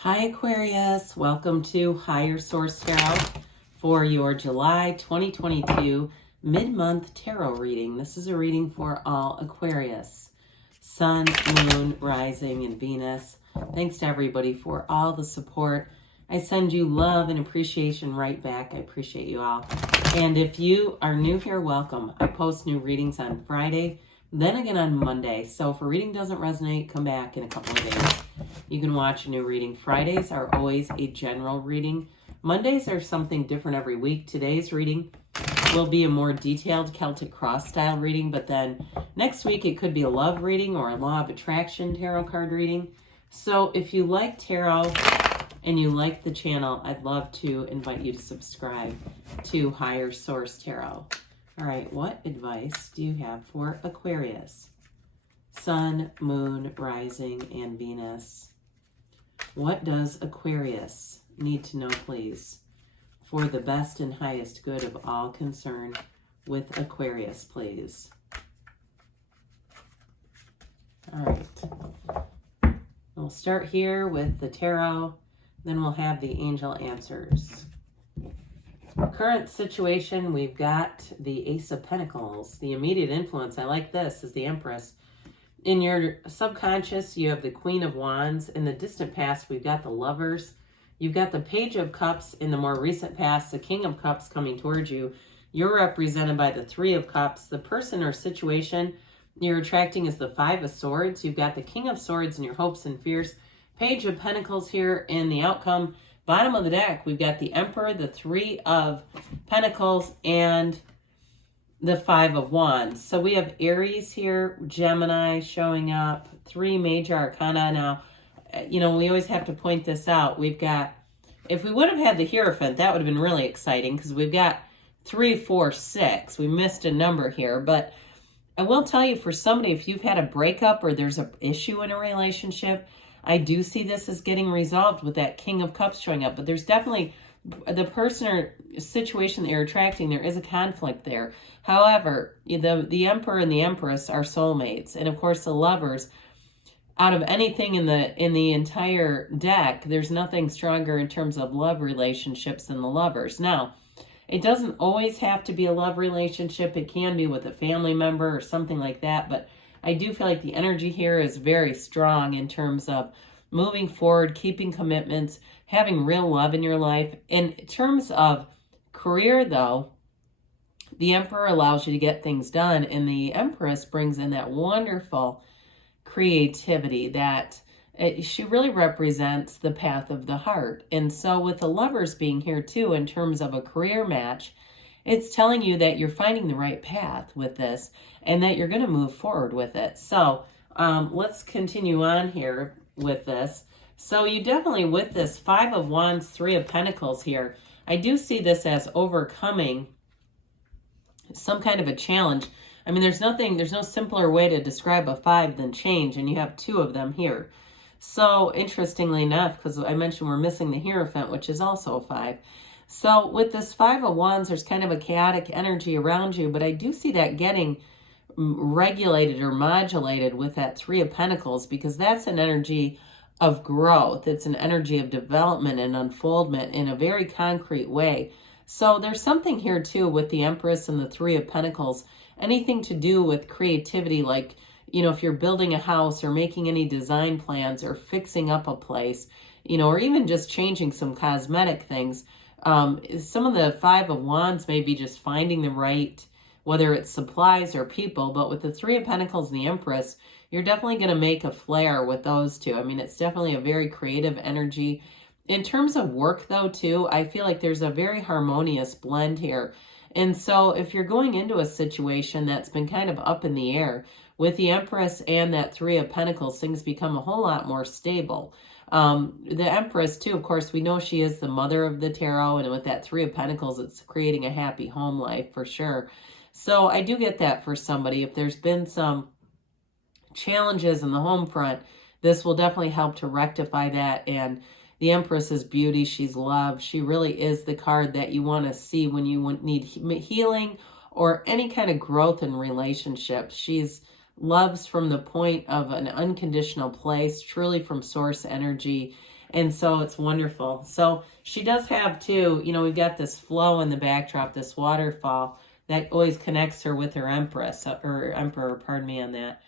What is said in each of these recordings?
Hi Aquarius, welcome to Higher Source Tarot for your July 2022 mid-month tarot reading. This is a reading for all Aquarius, Sun, Moon, Rising, and Venus. Thanks to everybody for all the support. I send you love and appreciation right back. I appreciate you all. And if you are new here, welcome. I post new readings on Friday, then again on Monday. So if a reading doesn't resonate, come back in a couple of days. You can watch a new reading. Fridays are always a general reading. Mondays are something different every week. Today's reading will be a more detailed Celtic cross style reading, but then next week it could be a love reading or a law of attraction tarot card reading. So if you like tarot and you like the channel, I'd love to invite you to subscribe to Higher Source Tarot. All right, what advice do you have for Aquarius? Sun, Moon, Rising, and Venus. What does Aquarius need to know, please, for the best and highest good of all concerned with Aquarius, please? All right. We'll start here with the tarot, then we'll have the angel answers. Current situation, we've got the Ace of Pentacles. The immediate influence, I like this, is the Empress. In your subconscious, you have the Queen of Wands. In the distant past, we've got the Lovers. You've got the Page of Cups. In the more recent past, the King of Cups coming towards you. You're represented by the Three of Cups. The person or situation you're attracting is the Five of Swords. You've got the King of Swords in your hopes and fears. Page of Pentacles here in the outcome. Bottom of the deck, we've got the Emperor, the Three of Pentacles, and the Five of Wands. So we have Aries here, Gemini showing up, three major arcana. Now, we always have to point this out. We've got, if we would have had the Hierophant, that would have been really exciting because we've got 3, 4, 6. We missed a number here, but I will tell you, for somebody, if you've had a breakup or there's an issue in a relationship, I do see this as getting resolved with that King of Cups showing up. But there's definitely the person or situation that you're attracting, there is a conflict there. However, the Emperor and the Empress are soulmates. And of course, the Lovers, out of anything in the entire deck, there's nothing stronger in terms of love relationships than the Lovers. Now, it doesn't always have to be a love relationship. It can be with a family member or something like that. But I do feel like the energy here is very strong in terms of moving forward, keeping commitments, having real love in your life. In terms of career, though, the Emperor allows you to get things done, and the Empress brings in that wonderful creativity that she really represents the path of the heart. And so with the Lovers being here too, in terms of a career match, it's telling you that you're finding the right path with this and that you're going to move forward with it. So let's continue on here with this. So you definitely, with this Five of Wands, Three of Pentacles here, I do see this as overcoming some kind of a challenge. I mean, there's no simpler way to describe a five than change, and you have two of them here. So interestingly enough, because I mentioned we're missing the Hierophant, which is also a five. So with this Five of Wands, there's kind of a chaotic energy around you, but I do see that getting regulated or modulated with that Three of Pentacles, because that's an energy of growth. It's an energy of development and unfoldment in a very concrete way. So there's something here too with the Empress and the Three of Pentacles, anything to do with creativity, like, if you're building a house or making any design plans or fixing up a place, or even just changing some cosmetic things. Some of the Five of Wands may be just finding the right, whether it's supplies or people, but with the Three of Pentacles and the Empress, you're definitely going to make a flare with those two. I mean, it's definitely a very creative energy. In terms of work, though, too, I feel like there's a very harmonious blend here. And so if you're going into a situation that's been kind of up in the air, with the Empress and that Three of Pentacles, things become a whole lot more stable. The Empress, too, of course, we know she is the mother of the tarot, and with that Three of Pentacles, it's creating a happy home life for sure. So I do get that for somebody. If there's been some challenges in the home front, this will definitely help to rectify that. And the Empress is beauty. She's love. She really is the card that you want to see when you need healing or any kind of growth in relationships. She's loves from the point of an unconditional place, truly from source energy. And so it's wonderful. So she does have too, you know, we've got this flow in the backdrop, this waterfall that always connects her with her empress or emperor, pardon me on that.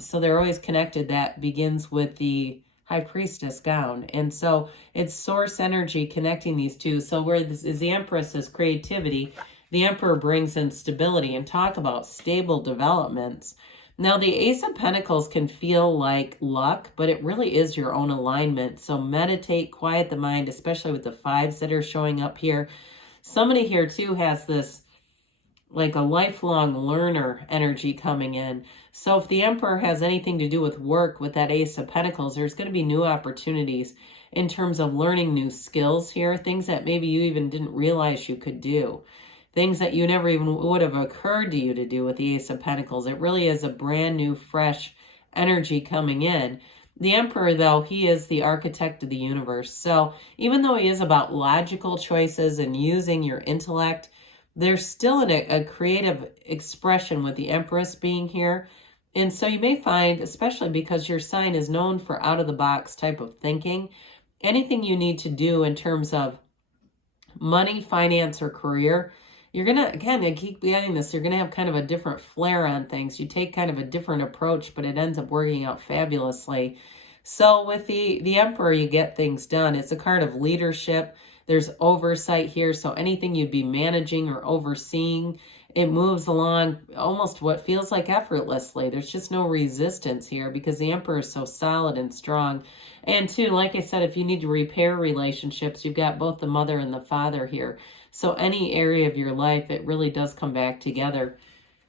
So they're always connected. That begins with the high priestess gown. And so it's source energy connecting these two. So where this is the empress is creativity, the emperor brings in stability, and talk about stable developments. Now, the Ace of Pentacles can feel like luck, but it really is your own alignment. So meditate, quiet the mind, especially with the fives that are showing up here. Somebody here too has this like a lifelong learner energy coming in. So if the Emperor has anything to do with work with that Ace of Pentacles, there's going to be new opportunities in terms of learning new skills here, things that maybe you even didn't realize you could do, things that you never even would have occurred to you to do with the Ace of Pentacles. It really is a brand new, fresh energy coming in. The Emperor, though, he is the architect of the universe. So even though he is about logical choices and using your intellect, there's still a creative expression with the Empress being here. And so you may find, especially because your sign is known for out-of-the-box type of thinking, anything you need to do in terms of money, finance, or career, you're going to, again, I keep getting this, you're going to have kind of a different flair on things. You take kind of a different approach, but it ends up working out fabulously. So with the Emperor, you get things done. It's a card of leadership. There's oversight here, so anything you'd be managing or overseeing, it moves along almost what feels like effortlessly. There's just no resistance here because the Emperor is so solid and strong. And two, like I said, if you need to repair relationships, you've got both the mother and the father here. So any area of your life, it really does come back together.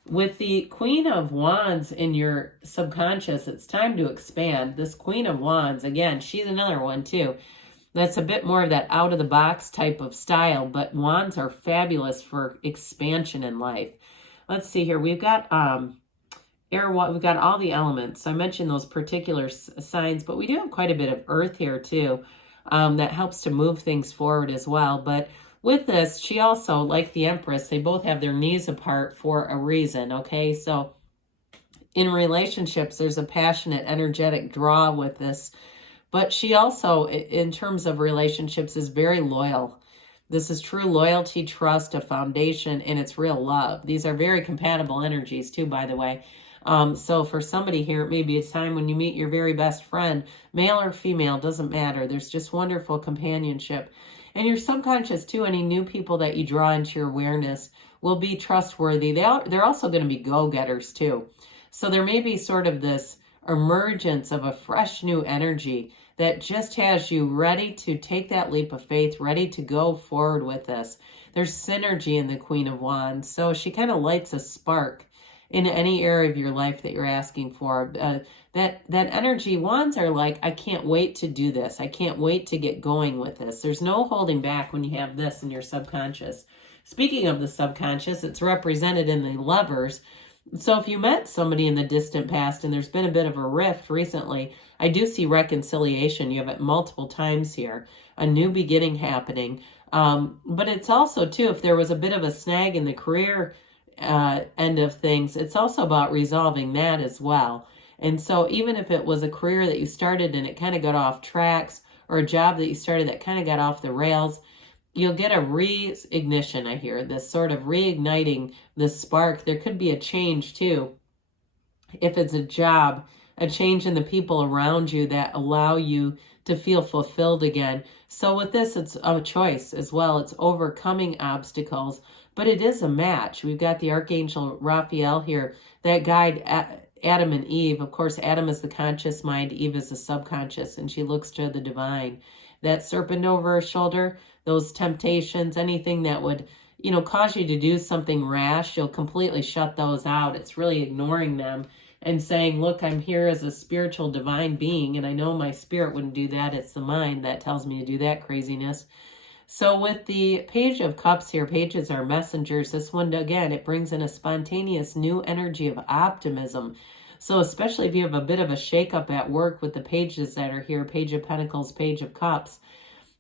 With the Queen of Wands in your subconscious, it's time to expand. This Queen of Wands, again, she's another one too. That's a bit more of that out-of-the-box type of style, but wands are fabulous for expansion in life. Let's see here. We've got air, we've got all the elements. I mentioned those particular signs, but we do have quite a bit of earth here too. That helps to move things forward as well. But with this, she also, like the Empress, they both have their knees apart for a reason, okay? So in relationships, there's a passionate, energetic draw with this. But she also, in terms of relationships, is very loyal. This is true loyalty, trust, a foundation, and it's real love. These are very compatible energies too, by the way. So for somebody here, it may be a time when you meet your very best friend, male or female, doesn't matter. There's just wonderful companionship. And your subconscious too, any new people that you draw into your awareness will be trustworthy. They're also going to be go-getters too. So there may be sort of this emergence of a fresh new energy that just has you ready to take that leap of faith, ready to go forward with this. There's synergy in the Queen of Wands. So she kind of lights a spark in any area of your life that you're asking for. That energy, wands are like, I can't wait to do this. I can't wait to get going with this. There's no holding back when you have this in your subconscious. Speaking of the subconscious, it's represented in the Lovers. So if you met somebody in the distant past and there's been a bit of a rift recently, I do see reconciliation. You have it multiple times here, a new beginning happening. But it's also, too, if there was a bit of a snag in the career end of things, it's also about resolving that as well. And so even if it was a career that you started and it kind of got off tracks, or a job that you started that kind of got off the rails, you'll get a re-ignition, I hear, this sort of reigniting the spark. There could be a change too. If it's a job, a change in the people around you that allow you to feel fulfilled again. So with this, it's a choice as well. It's overcoming obstacles, but it is a match. We've got the Archangel Raphael here that guide Adam and Eve. Of course, Adam is the conscious mind, Eve is the subconscious, and she looks to the divine. That serpent over her shoulder, those temptations, anything that would, cause you to do something rash, you'll completely shut those out. It's really ignoring them and saying, look, I'm here as a spiritual divine being, and I know my spirit wouldn't do that. It's the mind that tells me to do that craziness. So with the Page of Cups here, pages are messengers. This one, again, it brings in a spontaneous new energy of optimism. So especially if you have a bit of a shakeup at work with the pages that are here, Page of Pentacles, Page of Cups,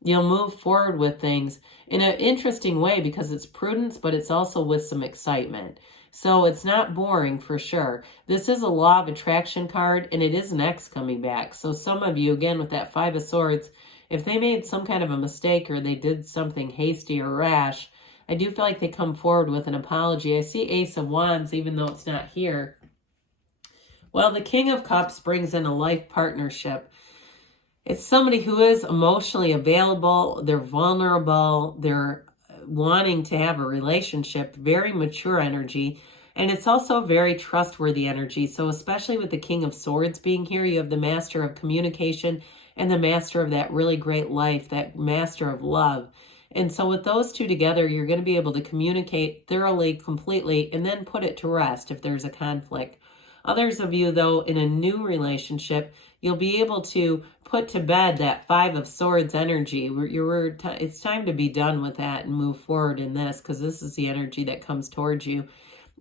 you'll move forward with things in an interesting way because it's prudence, but it's also with some excitement. So it's not boring for sure. This is a law of attraction card, and it is an X coming back. So some of you, again, with that Five of Swords, if they made some kind of a mistake or they did something hasty or rash, I do feel like they come forward with an apology. I see Ace of Wands, even though it's not here. Well, the King of Cups brings in a life partnership. It's somebody who is emotionally available. They're vulnerable. They're wanting to have a relationship, very mature energy. And it's also very trustworthy energy. So especially with the King of Swords being here, you have the Master of Communication and the Master of that really great life, that Master of Love. And so with those two together, you're going to be able to communicate thoroughly, completely, and then put it to rest if there's a conflict. Others of you, though, in a new relationship, you'll be able to put to bed that Five of Swords energy. It's time to be done with that and move forward in this, because this is the energy that comes towards you.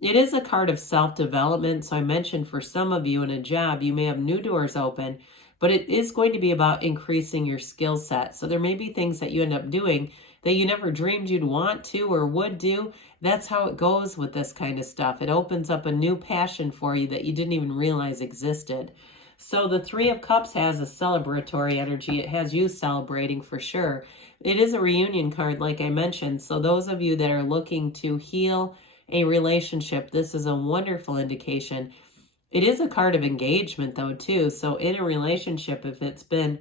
It is a card of self-development. So I mentioned for some of you in a job, you may have new doors open, but it is going to be about increasing your skill set. So there may be things that you end up doing that you never dreamed you'd want to or would do. That's how it goes with this kind of stuff. It opens up a new passion for you that you didn't even realize existed. So the Three of Cups has a celebratory energy. It has you celebrating for sure. It is a reunion card, like I mentioned. So those of you that are looking to heal a relationship, this is a wonderful indication. It is a card of engagement, though, too. So in a relationship, if it's been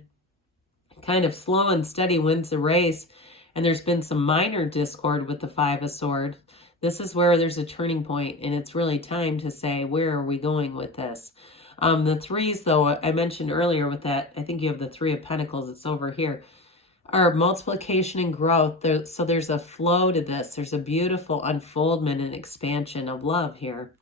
kind of slow and steady wins the race, and there's been some minor discord with the Five of Swords, this is where there's a turning point, and it's really time to say, where are we going with this? The threes, though, I mentioned earlier with that, I think you have the Three of Pentacles, it's over here, are multiplication and growth. So there's a flow to this. There's a beautiful unfoldment and expansion of love here.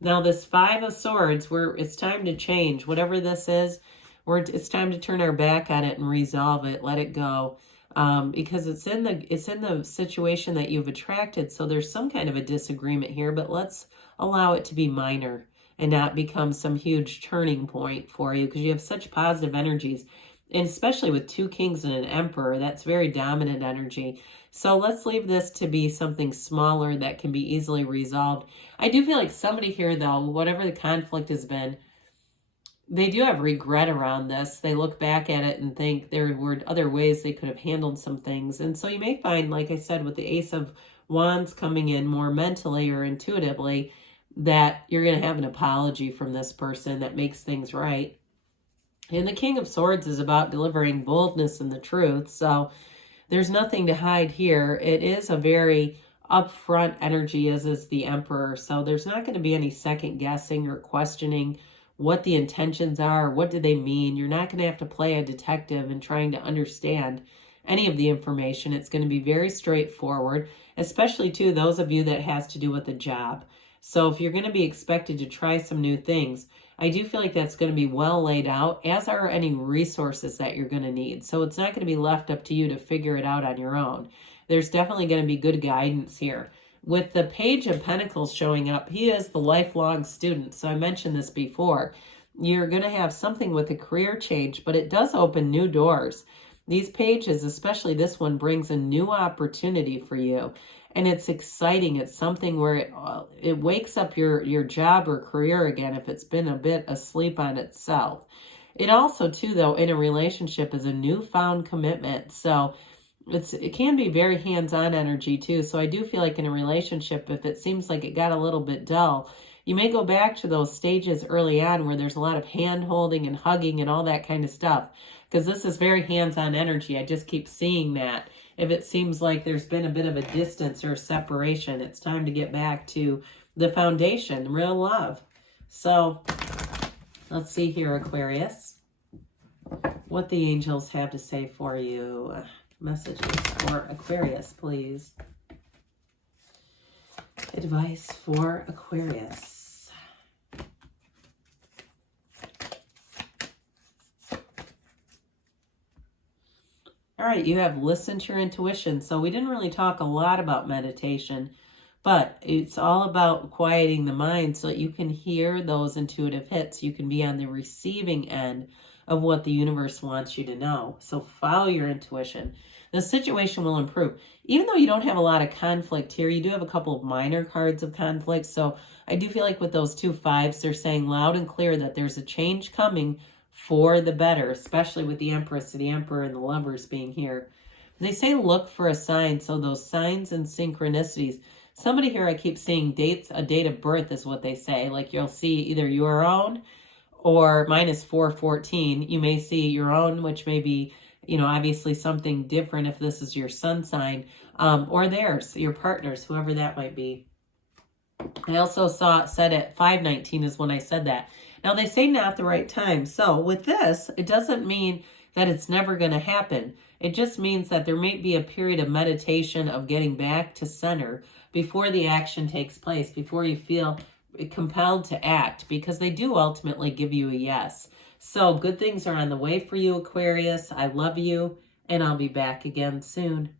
Now this Five of Swords, it's time to change. Whatever this is, it's time to turn our back on it and resolve it, let it go. Because it's in the situation that you've attracted. So there's some kind of a disagreement here, but let's allow it to be minor and not become some huge turning point for you, because you have such positive energies, and especially with two kings and an emperor, that's very dominant energy. So let's leave this to be something smaller that can be easily resolved. I do feel like somebody here, though, whatever the conflict has been, they do have regret around this. They look back at it and think there were other ways they could have handled some things. And so you may find, like I said, with the Ace of Wands coming in more mentally or intuitively, that you're going to have an apology from this person that makes things right. And the King of Swords is about delivering boldness and the truth. So there's nothing to hide here. It is a very upfront energy, as is the Emperor. So there's not going to be any second guessing or questioning what the intentions are, what do they mean. You're not going to have to play a detective and trying to understand any of the information. It's going to be very straightforward, especially to those of you that has to do with a job. So if you're going to be expected to try some new things, I do feel like that's going to be well laid out, as are any resources that you're going to need. So it's not going to be left up to you to figure it out on your own. There's definitely going to be good guidance here. With the Page of Pentacles showing up, he is the lifelong student. So I mentioned this before. You're going to have something with a career change, but it does open new doors. These pages, especially this one, brings a new opportunity for you. And it's exciting. It's something where it wakes up your job or career again if it's been a bit asleep on itself. It also, too, though, in a relationship is a newfound commitment. So it can be very hands-on energy, too. So I do feel like in a relationship, if it seems like it got a little bit dull, you may go back to those stages early on where there's a lot of hand-holding and hugging and all that kind of stuff. Because this is very hands-on energy. I just keep seeing that. If it seems like there's been a bit of a distance or a separation, it's time to get back to the foundation, real love. So let's see here, Aquarius, what the angels have to say for you. Messages for Aquarius, please. Advice for Aquarius. All right, you have listened to your intuition. So we didn't really talk a lot about meditation, but it's all about quieting the mind so that you can hear those intuitive hits. You can be on the receiving end of what the universe wants you to know. So follow your intuition. The situation will improve. Even though you don't have a lot of conflict here, you do have a couple of minor cards of conflict. So I do feel like with those 2 5s, they're saying loud and clear that there's a change coming for the better, especially with the Empress, the Emperor, and the Lovers being here. They say look for a sign. So those signs and synchronicities. Somebody here, I keep seeing dates, a date of birth is what they say. Like you'll see either your own, or mine is 4/14. You may see your own, which may be, obviously something different if this is your sun sign, or theirs, your partners, whoever that might be. I also said at 5/19 is when I said that. Now they say not the right time. So with this, it doesn't mean that it's never going to happen. It just means that there may be a period of meditation, of getting back to center before the action takes place, before you feel compelled to act, because they do ultimately give you a yes. So good things are on the way for you, Aquarius. I love you, and I'll be back again soon.